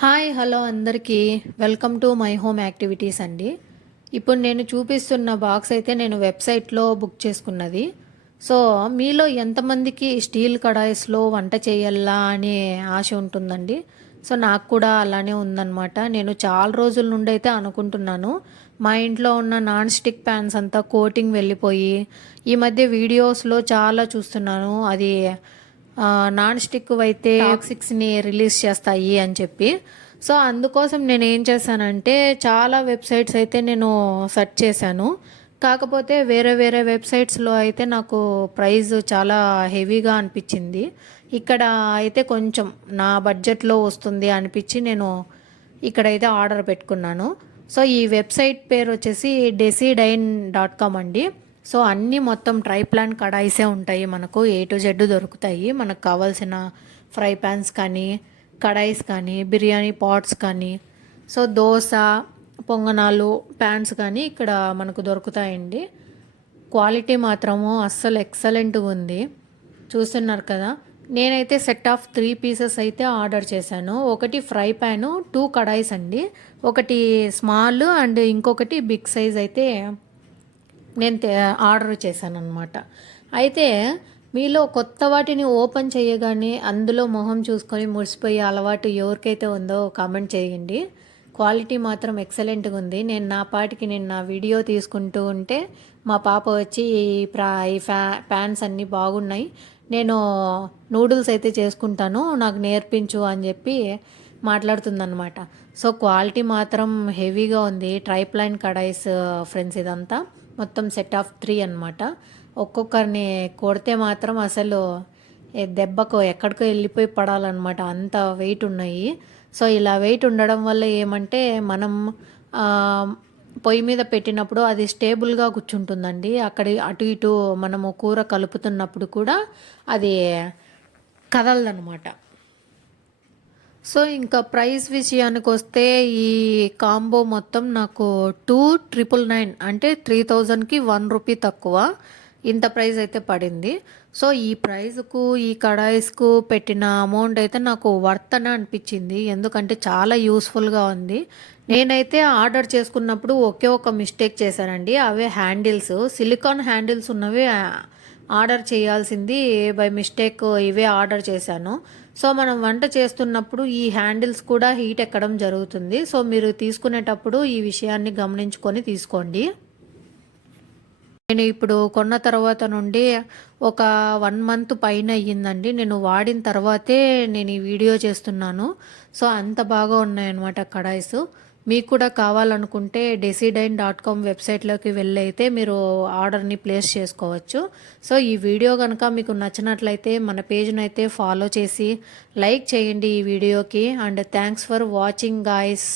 Hi hello అందరికీ. Welcome to my home activities అండి. ఇప్పుడు నేను చూపిస్తున్న బాక్స్ అయితే నేను వెబ్సైట్లో బుక్ చేసుకున్నది. సో మీలో ఎంతమందికి స్టీల్ కడాయిస్లో వంట చేయాలా అనే ఆశ ఉంటుందండి. సో నాకు కూడా అలానే ఉందన్నమాట. నేను చాలా రోజుల నుండి అయితే అనుకుంటున్నాను. మా ఇంట్లో ఉన్న నాన్ స్టిక్ ప్యాన్స్ అంతా కోటింగ్ వెళ్ళిపోయి ఈ మధ్య వీడియోస్లో చాలా చూస్తున్నాను. అది నాన్ స్టిక్ అయితే టాక్సిక్స్ని రిలీజ్ చేస్తాయి అని చెప్పి. సో అందుకోసం నేను ఏం చేశానంటే చాలా వెబ్సైట్స్ అయితే నేను సెర్చ్ చేశాను. కాకపోతే వేరే వేరే వెబ్సైట్స్లో అయితే నాకు ప్రైస్ చాలా హెవీగా అనిపించింది. ఇక్కడ అయితే కొంచెం నా బడ్జెట్లో వస్తుంది అనిపించి నేను ఇక్కడైతే ఆర్డర్ పెట్టుకున్నాను. సో ఈ వెబ్సైట్ పేరు వచ్చేసి డెసిడైన్ డాట్ కామ్ అండి. సో అన్నీ మొత్తం ట్రై ప్లాన్ కడాయిసే ఉంటాయి మనకు. ఏ టు జెడ్ దొరుకుతాయి. మనకు కావాల్సిన ఫ్రై ప్యాన్స్ కానీ కడాయిస్ కానీ బిర్యానీ పాట్స్ కానీ సో దోశ పొంగనాలు ప్యాన్స్ కానీ ఇక్కడ మనకు దొరుకుతాయండి. క్వాలిటీ మాత్రము అస్సలు ఎక్సలెంట్గా ఉంది. చూస్తున్నారు కదా. నేనైతే సెట్ ఆఫ్ త్రీ పీసెస్ అయితే ఆర్డర్ చేశాను. ఒకటి ఫ్రై ప్యాను టూ కడాయిస్ అండి. ఒకటి స్మాల్ అండ్ ఇంకొకటి బిగ్ సైజ్ అయితే నేను ఆర్డర్ చేశాను అనమాట అయితే మీలో కొత్త వాటిని ఓపెన్ చేయగానే అందులో మొహం చూసుకొని మురిసిపోయే అలవాటు ఎవరికైతే ఉందో కామెంట్ చేయండి. క్వాలిటీ మాత్రం ఎక్సలెంట్గా ఉంది. నేను నా పాటికి నేను నా వీడియో తీసుకుంటూ ఉంటే మా పాప వచ్చి ఈ ప్రా ఈ ఫ్యా ప్యాన్స్ అన్నీ బాగున్నాయి. నేను నూడిల్స్ అయితే చేసుకుంటాను నాకు నేర్పించు అని చెప్పి మాట్లాడుతుందన్నమాట. సో క్వాలిటీ మాత్రం హెవీగా ఉంది. ట్రైప్లైన్ కడాయిస్ ఫ్రెండ్స్ ఇదంతా. మొత్తం సెట్ ఆఫ్ త్రీ అనమాట ఒక్కొక్కరిని కొడితే మాత్రం అసలు దెబ్బకు ఎక్కడికో వెళ్ళిపోయి పడాలన్నమాట. అంత వెయిట్ ఉన్నాయి. సో ఇలా వెయిట్ ఉండడం వల్ల ఏమంటే మనం పొయ్యి మీద పెట్టినప్పుడు అది స్టేబుల్గా కూర్చుంటుందండి. అక్కడ అటు ఇటు మనము కూర కలుపుతున్నప్పుడు కూడా అది కదలదనమాట సో ఇంకా ప్రైస్ విషయానికి వస్తే ఈ కాంబో మొత్తం నాకు టూ ట్రిపుల్ నైన్ అంటే త్రీ థౌజండ్కి వన్ రూపీ తక్కువ. ఇంత ప్రైస్ అయితే పడింది. సో ఈ ప్రైస్కు ఈ కడాయిస్కు పెట్టిన అమౌంట్ అయితే నాకు వర్త్ అని అనిపించింది. ఎందుకంటే చాలా యూస్ఫుల్గా ఉంది. నేనైతే ఆర్డర్ చేసుకున్నప్పుడు ఒకే ఒక మిస్టేక్ చేశానండి. అవే హ్యాండిల్స్. సిలికాన్ హ్యాండిల్స్ ఉన్నవి ఆర్డర్ చేయాల్సింది బై మిస్టేక్ ఇవే ఆర్డర్ చేశాను. సో మనం వంట చేస్తున్నప్పుడు ఈ హ్యాండిల్స్ కూడా హీట్ ఎక్కడం జరుగుతుంది. సో మీరు తీసుకునేటప్పుడు ఈ విషయాన్ని గమనించుకొని తీసుకోండి. నేను ఇప్పుడు కొన్న తర్వాత నుండి ఒక వన్ మంత్ పైన అయ్యిందండి. నేను వాడిన తర్వాతే నేను ఈ వీడియో చేస్తున్నాను. సో అంత బాగా ఉన్నాయన్నమాట కడాయిస్. మీకు కూడా కావాలనుకుంటే డెసిడైన్ డాట్ కామ్ వెబ్సైట్లోకి వెళ్ళి అయితే మీరు ఆర్డర్ని ప్లేస్ చేసుకోవచ్చు. సో ఈ వీడియో కనుక మీకు నచ్చినట్లయితే మన పేజ్ని అయితే ఫాలో చేసి లైక్ చేయండి ఈ వీడియోకి. And thanks for watching guys.